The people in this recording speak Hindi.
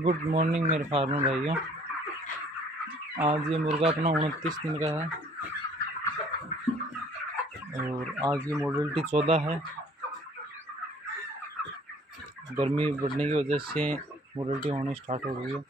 गुड मॉर्निंग मेरे फार्मर भाइयों। आज ये मुर्गा अपना 29 दिन का है और आज की मोडलिटी 14 है। गर्मी बढ़ने की वजह से मोडलिटी होनी स्टार्ट हो गई है।